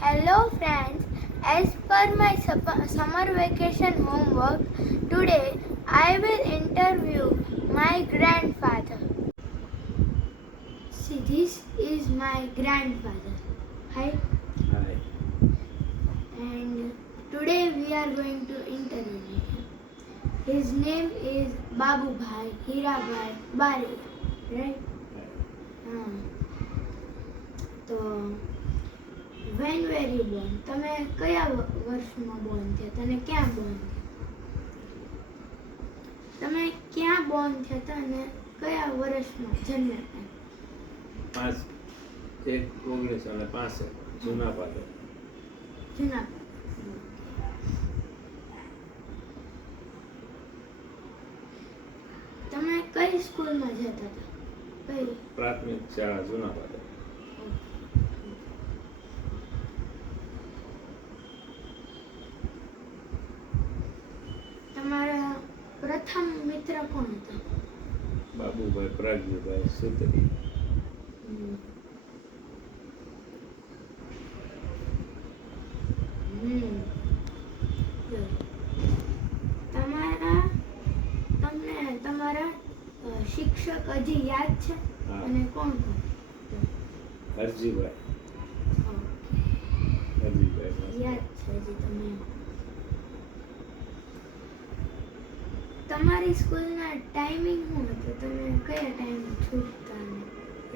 Hello friends, as per my summer vacation homework, today I will interview my grandfather. See, this is my grandfather. Hi. Hi. And today we are going to interview him. His name is Babu Bhai Hirabhai Baria, right? તો when were you born? તમે કયા વર્ષમાં born થયા? તને ક્યાં born થયા? તમે ક્યાં born થયા હતા અને કયા વર્ષમાં જન્મ્યા હતા? 5/1/1965 જૂના પાદર. જૂના. તમે કઈ સ્કૂલમાં જતા હતા? કઈ? પ્રાથમિક શાળા જૂના પાદર. તમારા પ્રથમ મિત્ર કોણ હતા? બાબુભાઈ પ્રાગજીભાઈ સુતરી. તમારા શિક્ષક હજી યાદ છે? અને કોણ કોણ? હરજીભાઈ. યાદ છે હજી તમે? તમારી સ્કૂલના ટાઈમિંગ શું હતો? તમે કયા ટાઈમ છૂટતા?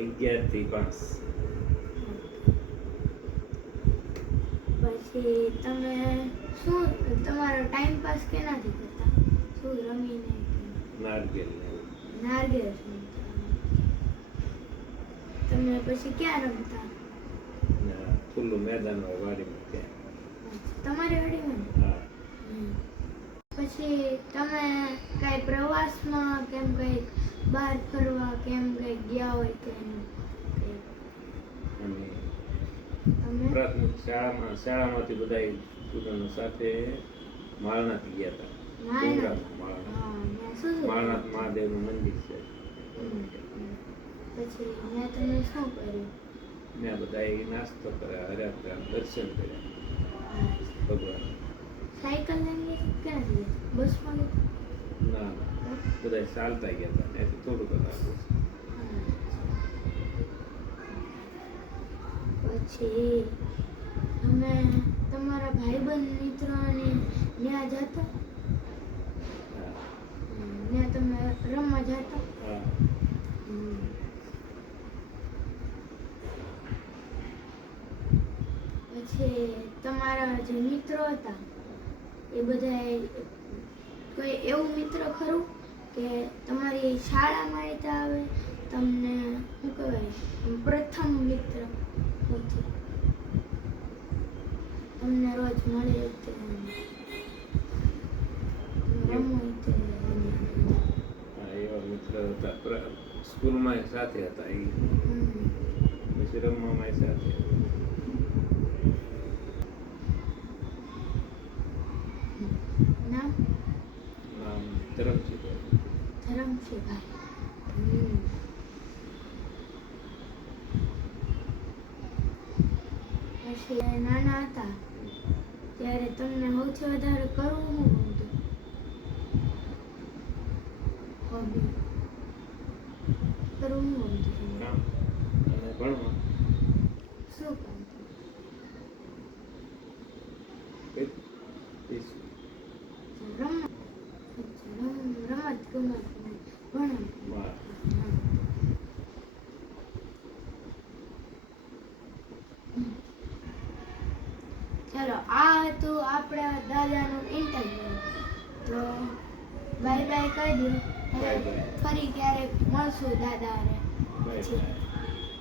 11 થી 5. પછી તમે શું તમારો ટાઈમ પાસ કેનાથી કરતા? શું રમીને? નારગેલ. તમે પછી ક્યાં રમતા? ખુલ્લું મેદાન હોય વાડીમાં ત્યાં. તમારી વાડીમાં? હા. પછી તમે કઈ પ્રવાસમાં કેમ કઈ બહાર ફરવા કેમ કઈ ગયા હોય કે અને તમે? પ્રાથમિક શાળામાંથી બધા સ્ટુડન્ટો સાથે માળનાથી ગયા હતા. માળનાથ મહાદેવનું મંદિર છે. પછી ત્યાં તમે શું કર્યું? ત્યાં બધા નાસ્તો કર્યા, હર્યા, દર્શન કર્યા ભગવાન. સાયકલ લઈને ક્યાંથી ગયા? બસમાં ગયા? ના બધા ચાલતા ગયા હતા. ત્યાંથી થોડુંક હતું. પછી તમે તમારા ભાઈબંધ મિત્રોને ત્યાં જતા? ત્યાં તમે રમવા જતા? પછી તમારા જે મિત્રો હતા એ બધા કોઈ એવું મિત્ર ખરું કે તમારી શાળામાં આવતા આવે તમને શું કહેવાય પ્રથમ મિત્ર તમને રોજ મળે તે એવા મિત્ર હતા. સ્કૂલમાં સાથે હતા. એ પછી રમવામાં સાથે. નામ ધરમસિંહભાઈ. પછી નાના હતા ત્યારે તમને સૌથી વધારે કરવું શું ગમતું? હોબી કરવું શું ગમતું? કામ અને ભણવા. શું ગમતું? રમત ગમત ભણવા. ચલો, આ હતું આપણા દાદાનું ઇન્ટરવ્યુ. તો બાય બાય કહી દો. ફરી ક્યારેક મળશું દાદા. બાય.